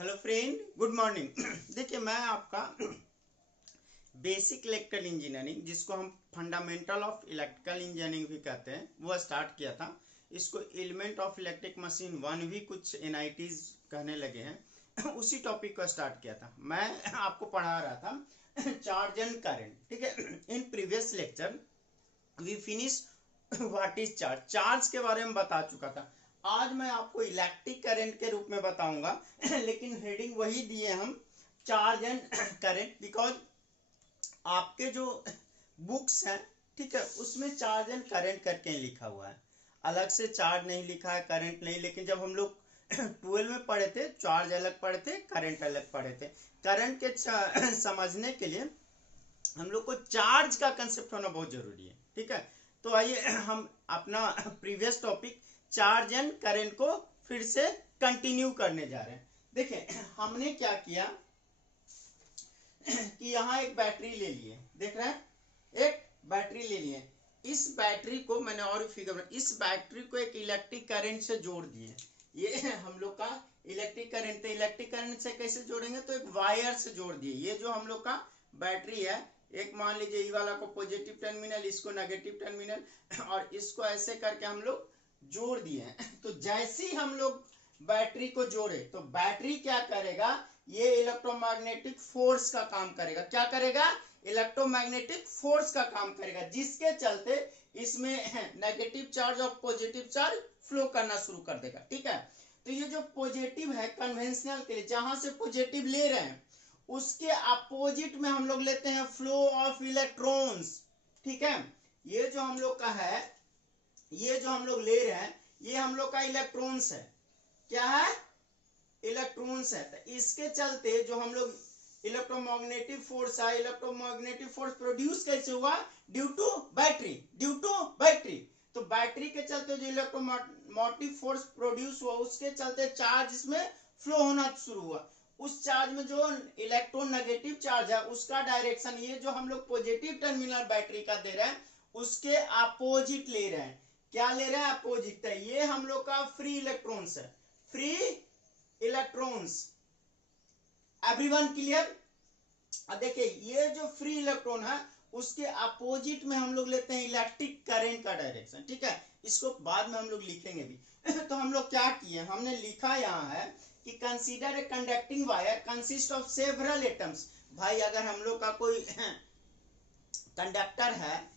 Hello friend, good morning. देखिए, मैं आपका बेसिक इलेक्ट्रिकल इंजीनियरिंग, जिसको हम फंडामेंटल ऑफ इलेक्ट्रिकल इंजीनियरिंग भी कहते हैं, वो स्टार्ट किया था। इसको element of electric machine one भी कुछ एनआईटीज कहने लगे हैं। उसी टॉपिक को स्टार्ट किया था। मैं आपको पढ़ा रहा था चार्ज एंड करंट, ठीक है। In previous lecture we finish what is charge, charge के बारे में बता चुका था। आज मैं आपको इलेक्ट्रिक करंट के रूप में बताऊंगा, लेकिन हेडिंग वही दिए हम, चार्ज एंड करंट, बिकॉज आपके जो बुक्स हैं, ठीक है, उसमें चार्ज एंड करंट करके लिखा हुआ है। अलग से चार्ज नहीं लिखा है, करंट नहीं। लेकिन जब हम लोग 12 में पढ़े थे, चार्ज अलग पढ़े थे, करंट अलग पढ़े थे। करंट के समझने के लिए हम लोग को चार्ज का कंसेप्ट होना बहुत जरूरी है, ठीक है। तो आइए हम अपना previous topic charge and current को फिर से कंटिन्यू करने जा रहे हैं। देखिए, हमने क्या किया कि यहाँ एक बैटरी ले लिए, देख रहे हैं, एक बैटरी ले लिए। इस बैटरी को मैंने और फिगर, इस बैटरी को एक इलेक्ट्रिक करंट से जोड़ दिए। ये हम लोग का इलेक्ट्रिक करंट। इलेक्ट्रिक करंट से कैसे जोड़ेंगे? तो एक वायर से जोड़ दिए। ये जो हम लोग का बैटरी है, एक मान लीजिए ये वाला को पॉजिटिव टर्मिनल, इसको नेगेटिव टर्मिनल, और इसको ऐसे करके हम लोग जोड़ दिए। तो जैसे ही हम लोग बैटरी को जोड़े तो बैटरी क्या करेगा? ये इलेक्ट्रोमैग्नेटिक फोर्स का काम करेगा। क्या करेगा? इलेक्ट्रोमैग्नेटिक फोर्स का काम करेगा, जिसके चलते इसमें नेगेटिव चार्ज और पॉजिटिव चार्ज फ्लो करना शुरू कर देगा, ठीक है। तो ये जो पॉजिटिव है कन्वेंशनल के लिए, जहां से पॉजिटिव ले रहे हैं उसके अपोजिट में हम लोग लेते हैं फ्लो ऑफ इलेक्ट्रॉन्स, ठीक है। ये जो हम लोग का है, ये जो हम लोग ले रहे हैं, ये हम लोग का इलेक्ट्रॉन्स है। क्या है? इलेक्ट्रॉन्स है। तो इसके चलते जो हम लोग इलेक्ट्रोमैग्नेटिक फोर्स है, इलेक्ट्रोमैग्नेटिक फोर्स प्रोड्यूस कैसे हुआ? Due to battery, due to battery. तो बैटरी के चलते जो इलेक्ट्रोमैग्नेटिक फोर्स प्रोड्यूस हुआ, उसके चलते चार्ज इसमें फ्लो होना शुरू हुआ। उस चार्ज में जो इलेक्ट्रॉन नेगेटिव चार्ज है, उसका डायरेक्शन, ये जो हम लोग पॉजिटिव टर्मिनल बैटरी का दे रहे हैं, उसके अपोजिट ले रहे हैं। क्या ले रहे हैं? अपोजिट। ये हम लोग का फ्री इलेक्ट्रॉन्स है, फ्री इलेक्ट्रॉन्स। Everyone clear? देखिए, ये जो फ्री इलेक्ट्रॉन है, उसके अपोजिट में हम लोग लेते हैं इलेक्ट्रिक करंट का डायरेक्शन, ठीक है। इसको बाद में हम लोग लिखेंगे भी। तो हम लोग क्या किए, हमने लिखा यहाँ है कि consider a conducting wire consist of several atoms. भाई, अगर हम लोग का कोई कंडक्टर है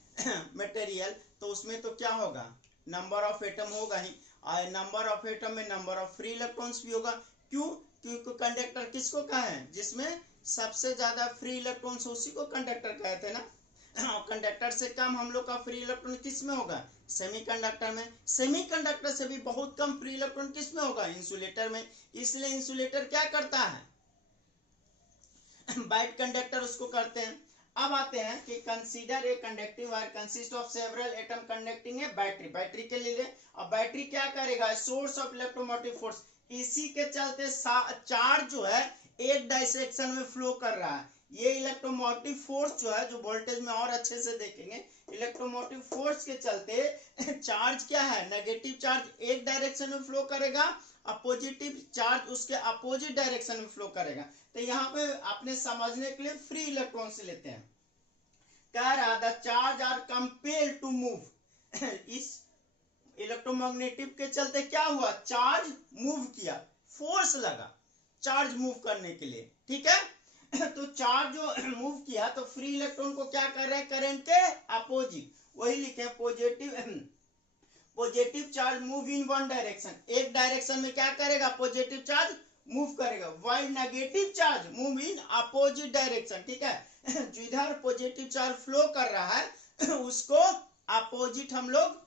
मटेरियल, तो उसमें तो क्या होगा? नंबर ऑफ एटम होगा ही, और नंबर ऑफ एटम में नंबर ऑफ फ्री इलेक्ट्रॉन्स भी होगा। क्यों? क्योंकि कंडक्टर किसको कहा है? जिसमें सबसे ज्यादा फ्री इलेक्ट्रॉन्स, उसी को कंडक्टर कहते हैं ना। कंडक्टर से कम हम लोग का फ्री इलेक्ट्रॉन किस में होगा? सेमीकंडक्टर में। सेमीकंडक्टर से भी बहुत कम फ्री इलेक्ट्रॉन किस में होगा? इंसुलेटर में। इसलिए इंसुलेटर क्या करता है? बाइट कंडक्टर उसको करते हैं। अब आते हैं कि consider a conducting wire consist of several atom conducting A battery. Battery के लिए अब बैटरी क्या करेगा? Source of electromotive force. इसी के चलते चार्ज जो है एक डायरेक्शन में फ्लो कर रहा है। ये इलेक्ट्रोमोटिव फोर्स जो है, जो वोल्टेज में और अच्छे से देखेंगे, इलेक्ट्रोमोटिव फोर्स के चलते चार्ज क्या है? नेगेटिव चार्ज एक डायरेक्शन में फ्लो करेगा, पॉजिटिव चार्ज उसके अपोजिट डायरेक्शन में फ्लो करेगा। तो यहाँ पे आपने समझने के लिए फ्री इलेक्ट्रॉन से लेते हैं। कह रहा the charge are compelled to move. इस इलेक्ट्रोमैग्नेटिक के चलते क्या हुआ? चार्ज मूव किया, फोर्स लगा चार्ज मूव करने के लिए, ठीक है। तो चार्ज जो मूव किया, तो फ्री इलेक्ट्रॉन को क्या कर रहे हैं? करंट के अपोजिट। वही लिखे, positive charge move in one direction. एक डायरेक्शन में क्या करेगा? पॉजिटिव चार्ज मूव करेगा, while negative charge move in opposite direction, ठीक है। जिधर पॉजिटिव चार्ज फ्लो कर रहा है उसको अपोजिट हम लोग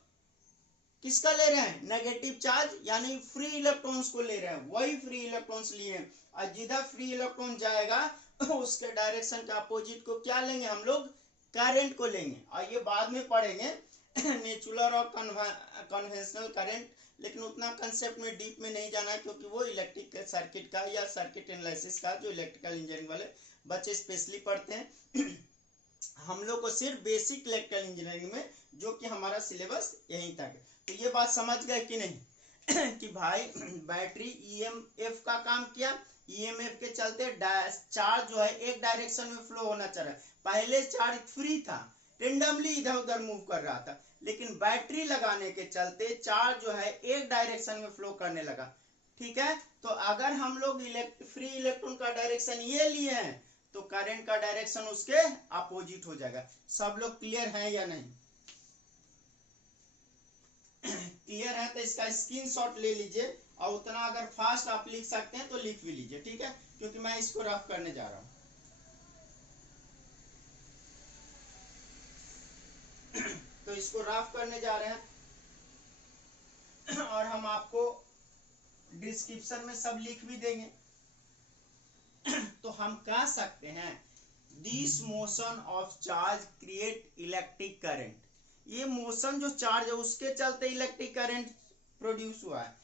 किसका ले रहे हैं? नेगेटिव चार्ज, यानी फ्री इलेक्ट्रॉन्स को ले रहे हैं। वही फ्री इलेक्ट्रॉन्स लिए, और जिधर फ्री इलेक्ट्रॉन जाएगा उसके डायरेक्शन के अपोजिट को क्या लेंगे हम लोग? करंट को लेंगे। और ये बाद में पढ़ेंगे नेचुरल और कन्वेंशनल करंट, लेकिन उतना कंसेप्ट में डीप में नहीं जाना है, क्योंकि वो इलेक्ट्रिक सर्किट का या सर्किट एनालिसिस का जो इलेक्ट्रिकल इंजीनियरिंग वाले बच्चे स्पेशली पढ़ते हैं। हम लोग को सिर्फ बेसिक इलेक्ट्रिकल इंजीनियरिंग में, जो कि हमारा सिलेबस यहीं तक है। तो ये बात समझ गए कि नहीं? कि भाई बैटरी ईएमएफ का काम किया, ईएमएफ के चलते चार्ज जो है एक डायरेक्शन में फ्लो होना चाहिए। पहले चार्ज फ्री था, रेंडमली इधर उधर मूव कर रहा था, लेकिन बैटरी लगाने के चलते चार्ज जो है एक डायरेक्शन में फ्लो करने लगा। ठीक है, तो अगर हम लोग फ्री इलेक्ट्रॉन का डायरेक्शन ये लिए हैं तो करंट का डायरेक्शन उसके अपोजिट हो जाएगा। सब लोग क्लियर हैं या नहीं? क्लियर है तो इसका स्क्रीनशॉट ले लीजिए, और उतना अगर फास्ट आप लिख सकते हैं तो लिख भी लीजिए, ठीक है, क्योंकि मैं इसको रफ करने जा रहा हूं। तो इसको रफ करने जा रहे हैं और हम आपको डिस्क्रिप्शन में सब लिख भी देंगे। तो हम कह सकते हैं this motion of charge create electric current. ये मोशन जो चार्ज है उसके चलते इलेक्ट्रिक करंट प्रोड्यूस हुआ है।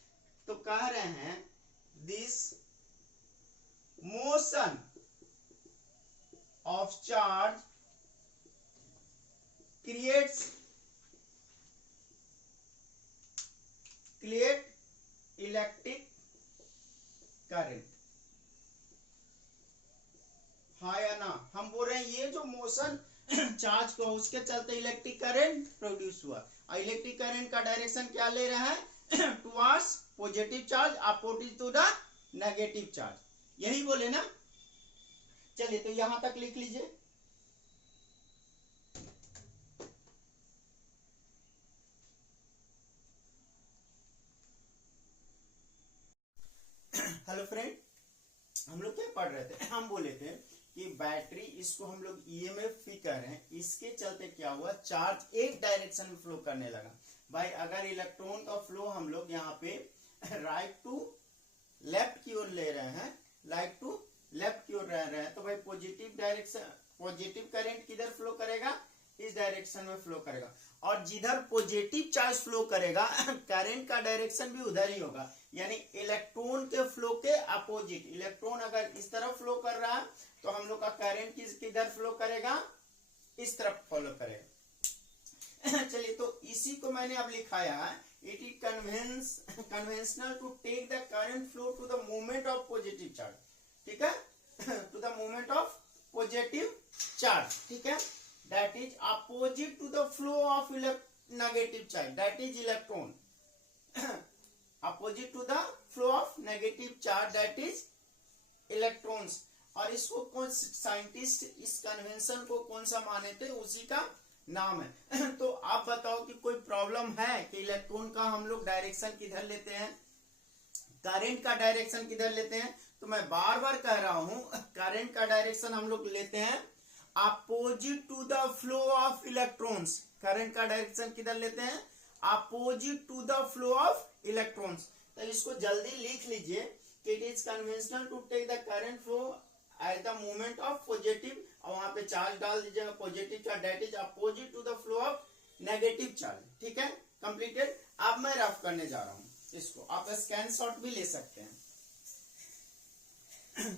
तो कह रहे हैं this motion of charge create electric current. हाँ या ना? हम बोल रहे हैं ये जो मोशन चार्ज को उसके चलते इलेक्ट्रिक करंट प्रोड्यूस हुआ, और इलेक्ट्रिक करंट का डायरेक्शन क्या ले रहा है? Towards positive charge opposite to the negative charge, यही बोले ना। चलिए तो यहां तक लिख लीजिए। हेलो फ्रेंड, हम लोग क्या पढ़ रहे थे? हम बोले थे कि बैटरी, इसको हम लोग ईएमएफ भी कह रहे हैं, इसके चलते क्या हुआ? चार्ज एक डायरेक्शन में फ्लो करने लगा। भाई अगर इलेक्ट्रॉन का फ्लो हम लोग यहाँ पे राइट टू लेफ्ट की ओर ले रहे हैं, राइट टू लेफ्ट की ओर रह रहे हैं, तो भाई पॉजिटिव डायरेक्शन, पॉजिटिव करंट किधर फ्लो करेगा? इस डायरेक्शन में फ्लो करेगा। और जिधर पॉजिटिव चार्ज फ्लो करेगा करंट का डायरेक्शन भी उधर ही होगा, यानी इलेक्ट्रॉन के फ्लो के अपोजिट। इलेक्ट्रॉन अगर इस तरफ फ्लो कर रहा है तो हम लोग का करंट किधर फ्लो करेगा? इस तरफ फॉलो करेगा। चलिए तो इसी को मैंने अब लिखाया है, it is conventional to take the current flow to the moment of positive charge. ठीक है, to the moment of positive charge, ठीक है, that is opposite to the flow of negative charge, that is electron opposite to the flow of negative charge, that is electrons। और इसको कौन scientist इस convention को कौन सा माने थे? उसी का नाम है। तो आप बताओ कि कोई प्रॉब्लम है कि इलेक्ट्रॉन का हम लोग डायरेक्शन किधर लेते हैं, करंट का डायरेक्शन किधर लेते हैं? तो मैं बार बार कह रहा हूं, करंट का डायरेक्शन हम लोग लेते हैं opposite to the flow of electrons. Current का डायरेक्शन किधर लेते हैं? Opposite to the flow of electrons. तो इसको जल्दी लिख लीजिए कि it is conventional to take the current flow at the moment of positive, और वहां पे चार्ज डाल दीजिएगा positive charge, that is opposite to the flow of negative charge. ठीक है, कंप्लीटेड। अब मैं रफ करने जा रहा हूं इसको, आप स्कैन शॉट भी ले सकते हैं।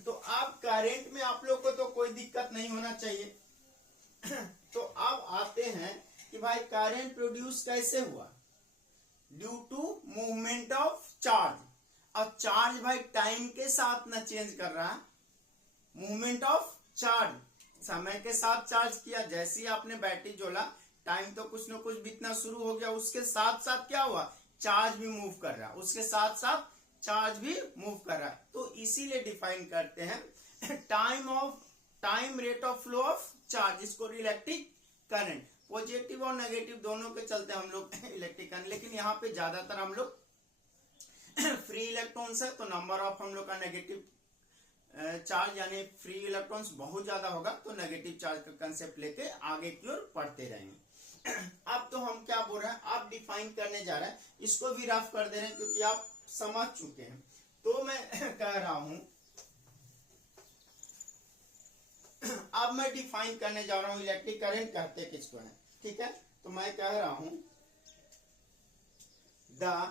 तो आप करंट में आप लोग को तो कोई दिक्कत नहीं होना चाहिए। तो अब आते हैं कि भाई करंट प्रोड्यूस कैसे हुआ? Due to movement of charge. अब चार्ज भाई टाइम के साथ ना चेंज कर रहा है, मूवमेंट ऑफ चार्ज समय के साथ चार्ज किया। जैसे ही आपने बैटरी जोड़ा, टाइम तो कुछ न कुछ बीतना शुरू हो गया, उसके साथ साथ क्या हुआ? चार्ज भी मूव कर रहा है, उसके साथ साथ चार्ज भी मूव कर रहा है। तो इसीलिए डिफाइन करते हैं time rate of flow of charge, इसको इलेक्ट्रिक करंट। पॉजिटिव और नेगेटिव दोनों के चलते हम लोग इलेक्ट्रिक करंट, लेकिन यहाँ पे ज्यादातर हम लोग फ्री इलेक्ट्रॉन्स है, तो नंबर ऑफ हम लोग का नेगेटिव चार्ज यानी फ्री इलेक्ट्रॉन्स बहुत ज्यादा होगा, तो नेगेटिव चार्ज का कंसेप्ट लेके आगे की ओर पढ़ते रहेंगे। अब तो हम क्या बोल रहे हैं, आप डिफाइन करने जा रहे हैं, इसको भी रफ कर दे रहे हैं क्योंकि आप समझ चुके हैं। तो मैं कह रहा हूं, अब मैं डिफाइन करने जा रहा हूं इलेक्ट्रिक करंट कहते किसको है। ठीक है, तो मैं कह रहा हूं द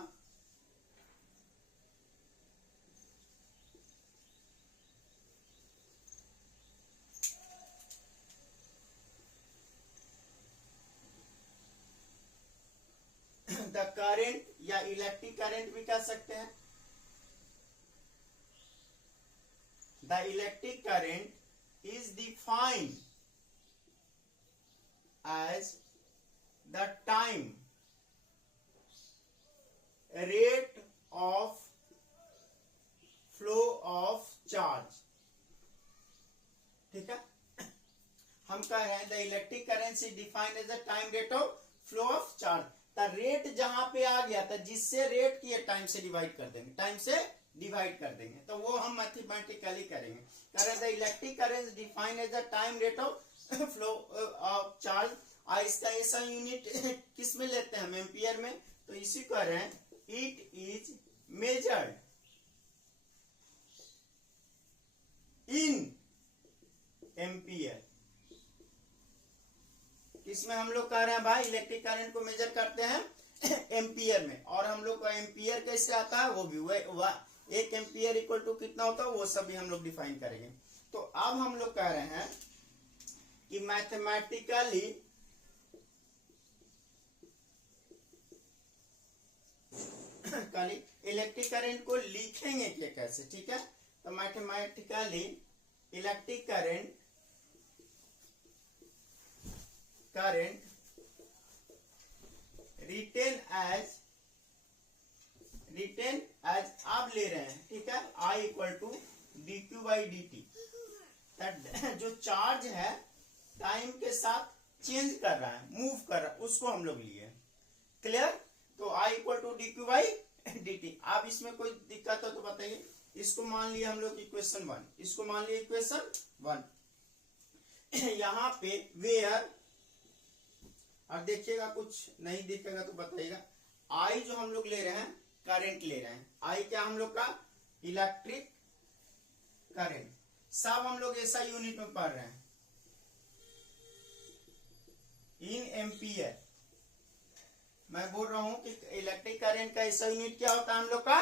द करंट या इलेक्ट्रिक करंट भी कह सकते हैं। The electric current is defined as the time rate of flow of charge. ठीक है, हम कह रहे हैं the electric current is defined as the time rate of flow of charge. The rate जहां पे आ गया था, जिससे रेट की टाइम से डिवाइड कर देंगे, टाइम से डिवाइड कर देंगे, तो वो हम मैथमेटिकली करेंगे। करें the electric current is defined as the time rate of flow of charge. इसका ऐसा यूनिट किस में लेते हैं हम, एम्पियर में, तो इसी को कह रहे हैं it is measured in ampere. इसमें हम लोग कह रहे हैं भाई इलेक्ट्रिक करंट को मेजर करते हैं एम्पियर में, और हम लोग का एम्पियर कैसे आता है वो भी एक एम्पियर इक्वल टू कितना होता है वो सब भी हम लोग डिफाइन करेंगे। तो अब हम लोग कह रहे हैं कि मैथमेटिकली इलेक्ट्रिक करंट को लिखेंगे क्या, कैसे? ठीक है, तो mathematically electric current written as आप ले रहे हैं, ठीक है, I equal to d q by d t. जो चार्ज है टाइम के साथ चेंज कर रहा है, मूव कर रहा है, उसको हम लोग लिए। क्लियर? तो I equal to d q by d t. आप इसमें कोई दिक्कत हो तो बताइए। इसको मान लिया हम लोग इक्वेशन 1, इसको मान लिया इक्वेशन 1। यहाँ पे वेयर, अब देखिएगा कुछ नहीं दिखेगा तो बताइएगा। आई जो हम लोग ले रहे हैं करंट ले रहे हैं, आई क्या हम लोग का इलेक्ट्रिक करंट, सब हम लोग ऐसा यूनिट में पढ़ रहे हैं इन एम्पियर। मैं बोल रहा हूं कि इलेक्ट्रिक करंट का ऐसा यूनिट क्या होता है हम लोग का,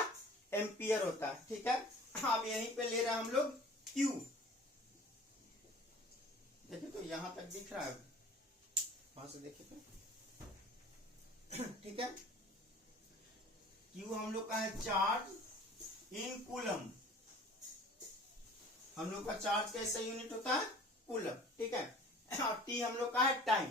एम्पियर होता है। ठीक है, अब यहीं पे ले रहे हैं हम लोग क्यू। देखिए तो यहां तक दिख रहा है, वहां से देखिए तो ठीक है। क्यू हम लोग का है चार्ज इन कूलम, हम लोग का चार्ज कैसा यूनिट होता है, कूलम। ठीक है, और टी हम लोग का है टाइम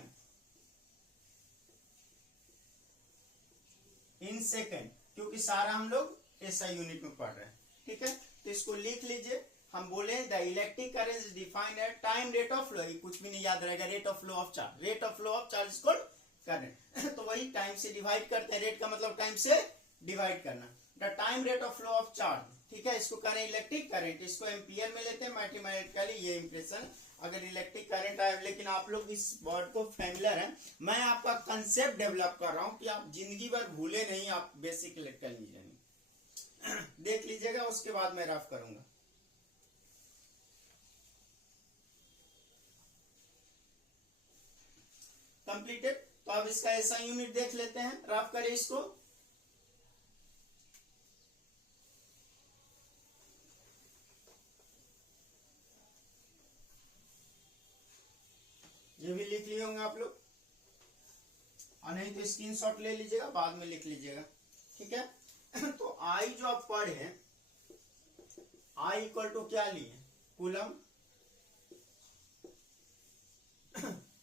इन सेकेंड, क्योंकि सारा हम लोग ऐसा यूनिट में पढ़ रहे हैं। ठीक है, तो इसको लिख लीजिए। हम बोले the electric current is defined at time rate of flow, कुछ भी नहीं याद रहेगा, rate of flow of charge, rate of flow of charge is called current. तो वही टाइम से डिवाइड करते हैं, रेट का मतलब टाइम से डिवाइड करना, the time rate of flow of charge. ठीक है, इसको करें इलेक्ट्रिक करंट, इसको एम्पियर में लेते हैं मैथमेटिकली, ये इंप्रेशन अगर इलेक्ट्रिक करंट आए। लेकिन आप लोग इस वर्ड को फैमिलियर है, मैं आपका कंसेप्ट डेवलप कर रहा हूं कि आप जिंदगी भर भूले नहीं, आप बेसिक इलेक्ट्रिकल इंजीनियरिंग देख लीजिएगा, उसके बाद मैं रफ करूंगा। कंप्लीटेड। तो अब इसका ऐसा यूनिट देख लेते हैं, रफ करें इसको। ये भी लिख लिए होंगे आप लोग, और नहीं तो स्क्रीनशॉट ले लीजिएगा, बाद में लिख लीजिएगा। ठीक है, तो आई जो आप पढ़े, आई इक्वल टू क्या लिए, कूलम।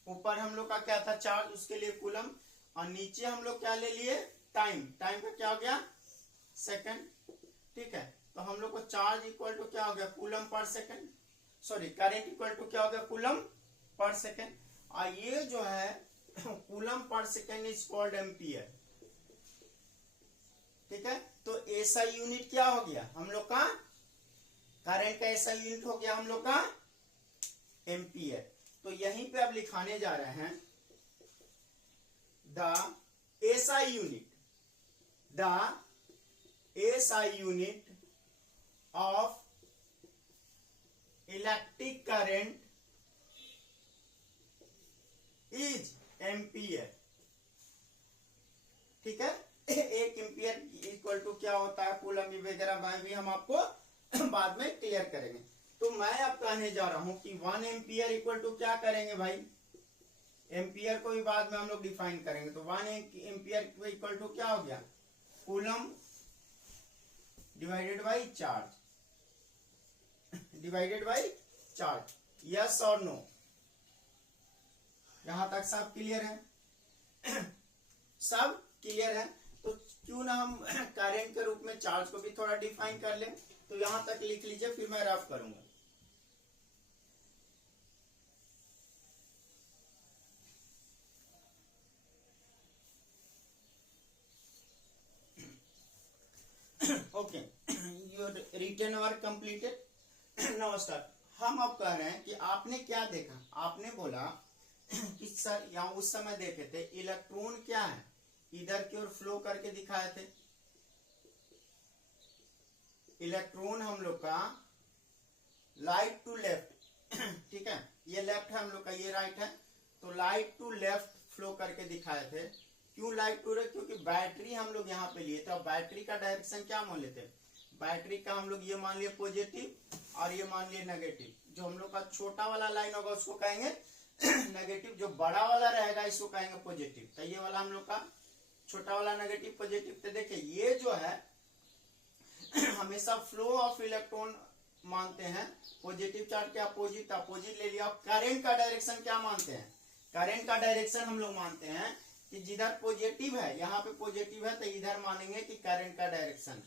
ऊपर हम लोग का क्या था, चार्ज, उसके लिए कूलम, और नीचे हम लोग क्या ले लिए, टाइम। टाइम का क्या हो गया, सेकंड। ठीक है, तो हम लोग को चार्ज इक्वल टू क्या हो गया, कूलम पर second, sorry current equal to क्या हो गया, कूलम पर सेकंड। और ये जो है कूलम पर सेकंड इज कॉल्ड एम्पियर। ठीक है, तो ऐसा यूनिट क्या हो गया हम लोग का, करंट का ऐसा यूनिट हो गया हम लोग का एम्पियर। तो यहीं पे अब लिखाने जा रहे हैं the SI unit, the SI unit of electric current is ampere. ठीक है, एक एम्पियर इक्वल टू क्या होता है, कूलम वगैरह भी हम आपको बाद में क्लियर करेंगे। तो मैं अब कहने जा रहा हूं कि 1 एम्पियर इक्वल टू क्या करेंगे भाई, एम्पियर को भी बाद में हम लोग डिफाइन करेंगे। तो 1 एम्पियर इक्वल टू क्या हो गया, coulomb divided by charge, divided by charge. Yes और नो, यहां तक सब क्लियर है? सब क्लियर है। तो क्यों ना हम करंट के रूप में चार्ज को भी थोड़ा डिफाइन कर लें। तो यहां तक लिख लीजिए, फिर मैं रफ करूंगा। Okay, your written work completed. Now start. हम अब कह रहे हैं कि आपने क्या देखा, आपने बोला कि सर यहाँ उस समय देखे थे इलेक्ट्रॉन क्या है, इधर की ओर फ्लो करके दिखाए थे। इलेक्ट्रॉन हम लोग का लाइट टू लेफ्ट, ठीक है, ये लेफ्ट है हम लोग का, ये राइट है। तो लाइट टू लेफ्ट फ्लो करके दिखाए थे। क्यों लाइट टू लेफ्ट? क्योंकि बैटरी हम लोग यहाँ पे लिए थे। और बैटरी का डायरेक्शन क्या मान लेते हैं, बैटरी का हम लोग ये मान लिए पॉजिटिव और ये मान लिए नेगेटिव। जो हम लोग का छोटा वाला लाइन होगा उसको कहेंगे नेगेटिव, जो बड़ा वाला रहेगा इसको कहेंगे पॉजिटिव। तो ये वाला हम लोग का छोटा वाला नेगेटिव पॉजिटिव। तो देखिए ये जो है हमेशा फ्लो ऑफ इलेक्ट्रॉन मानते हैं, पॉजिटिव चार्ज के अपोजिट, अपोजिट ले लिया। करंट का डायरेक्शन क्या मानते हैं, करंट का डायरेक्शन हम लोग मानते हैं कि जिधर पॉजिटिव है, यहाँ पे पॉजिटिव है, तो इधर मानेंगे कि करंट का डायरेक्शन,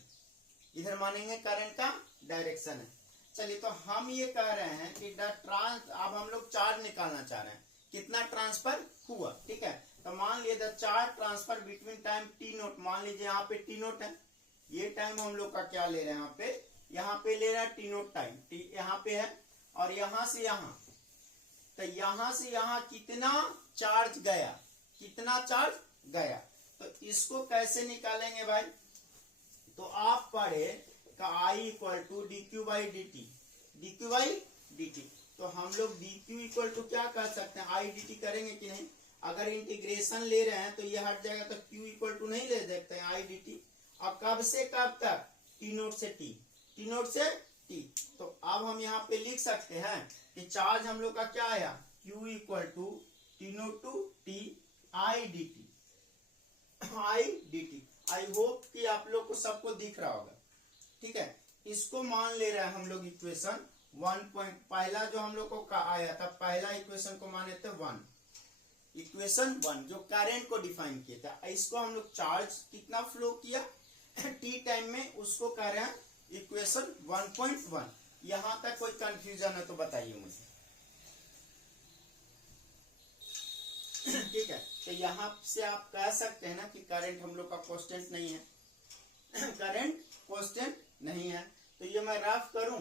इधर मानेंगे करंट का डायरेक्शन है। चलिए, तो हम ये कह रहे हैं कि अब हम लोग चार्ज निकालना चाह रहे हैं, कितना ट्रांसफर हुआ, ठीक है। तो मान लीजिए the charge transfer between time T note, मान लीजिए यहाँ पे टी नोट है, ये टाइम हम लोग का क्या ले रहे हैं, यहाँ पे ले रहा है टी नोट टाइम, टी यहाँ पे है, और यहाँ से यहाँ, तो यहाँ से यहाँ कितना चार्ज गया, कितना चार्ज गया। तो इसको कैसे निकालेंगे भाई? तो आप पढ़े का I equal to d q by d t, d q by d t. तो हम लोग डी क्यू इक्वल टू क्या कर सकते हैं, आई डी टी करेंगे कि नहीं? अगर इंटीग्रेशन ले रहे हैं तो ये हट जाएगा, तो क्यू इक्वल टू नहीं ले सकते हैं, आई डी टी। और कब से कब तक? टी नोट से टी, टी नोट से टी। तो अब हम यहाँ पे लिख सकते हैं कि चार्ज हम लोग का क्या आया, q equal to t naught to t i d t, i d t. I hope कि आप लोग को सबको दिख रहा होगा, ठीक है। इसको मान ले रहे हैं हम लोग इक्वेशन 1 पहला जो हम लोग को आया था, पहला इक्वेशन को माने थे 1, इक्वेशन 1 जो करंट को डिफाइन किया था। इसको हम लोग चार्ज कितना फ्लो किया टी टाइम में, उसको कह रहे हैं इक्वेशन 1.1। यहां तक कोई कंफ्यूजन है तो बताइए मुझे, ठीक है। तो यहां से आप कह सकते हैं ना कि करंट हम लोग का कांस्टेंट नहीं है, करंट कांस्टेंट नहीं है। तो ये मैं रफ करूं,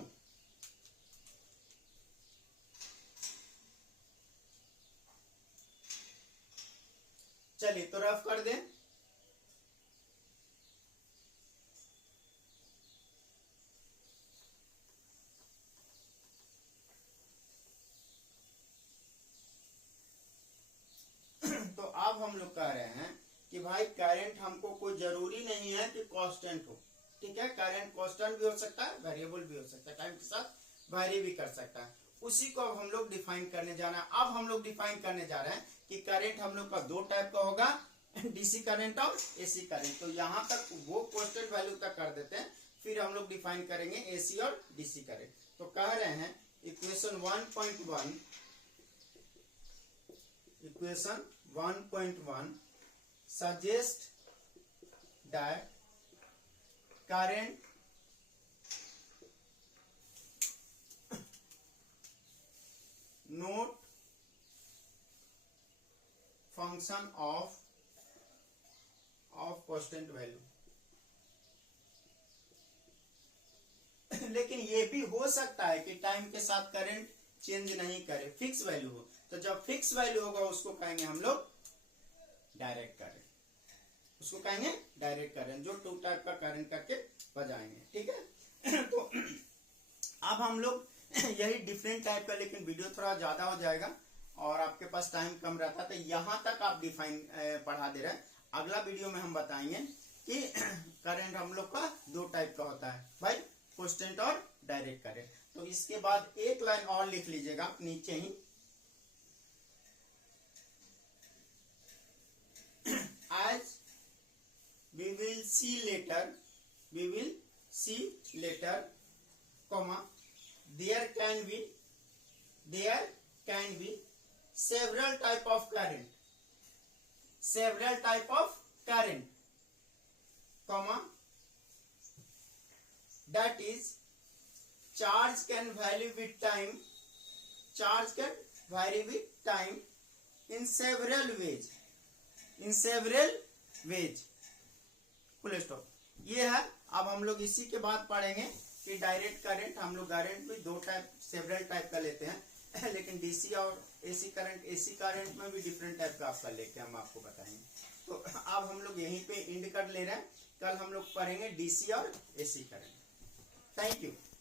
चलिए तो रफ कर दें। तो अब हम लोग कह रहे हैं कि भाई करंट हमको कोई जरूरी नहीं है कि कांस्टेंट हो, ठीक है। करंट कांस्टेंट भी हो सकता है, वेरिएबल भी हो सकता है, टाइम के साथ वेरी भी कर सकता है। उसी को अब हम लोग डिफाइन करने जा रहे हैं। अब हम लोग डिफाइन करने जा रहे हैं कि करंट हम लोग का दो टाइप का होगा, डीसी करंट और एसी करंट। तो यहाँ तक वो कांस्टेंट वैल्यू तक कर देते हैं, फिर हम लोग डिफाइन करेंगे एसी और डीसी करंट। तो कह रहे हैं equation 1.1, equation 1.1 suggest that current not function of constant value। लेकिन ये भी हो सकता है कि टाइम के साथ करंट चेंज नहीं करे, फिक्स वैल्यू हो। तो जब फिक्स वैल्यू होगा उसको कहेंगे हम लोग डायरेक्ट करंट, उसको कहेंगे डायरेक्ट करंट, जो टू टाइप का करंट करके बजाएंगे, ठीक है। तो अब हम लोग यही डिफरेंट टाइप का, लेकिन वीडियो थोड़ा ज्यादा हो जाएगा और आपके पास टाइम कम रहता, तो यहां तक आप डिफाइन पढ़ा दे रहे हैं। अगला वीडियो में हम बताएंगे कि करंट हम लोग का दो टाइप का होता है भाई, कांस्टेंट और डायरेक्ट करंट। तो इसके बाद एक लाइन और लिख लीजिएगा नीचे ही, as we will see later, comma, there can be several type of current, comma, that is charge can vary with time in several ways, full stop. ये है। अब हम लोग इसी के बाद पढ़ेंगे कि डायरेक्ट करंट, हम लोग करंट भी दो टाइप, सेवरल टाइप का लेते हैं लेकिन डीसी और एसी करंट में भी डिफरेंट टाइप का आपका लेके हम आपको बताएंगे। तो अब हम लोग यहीं पे एंड कर ले रहे हैं। कल हम लोग पढ़ेंगे डीसी और एसी करंट। Thank you.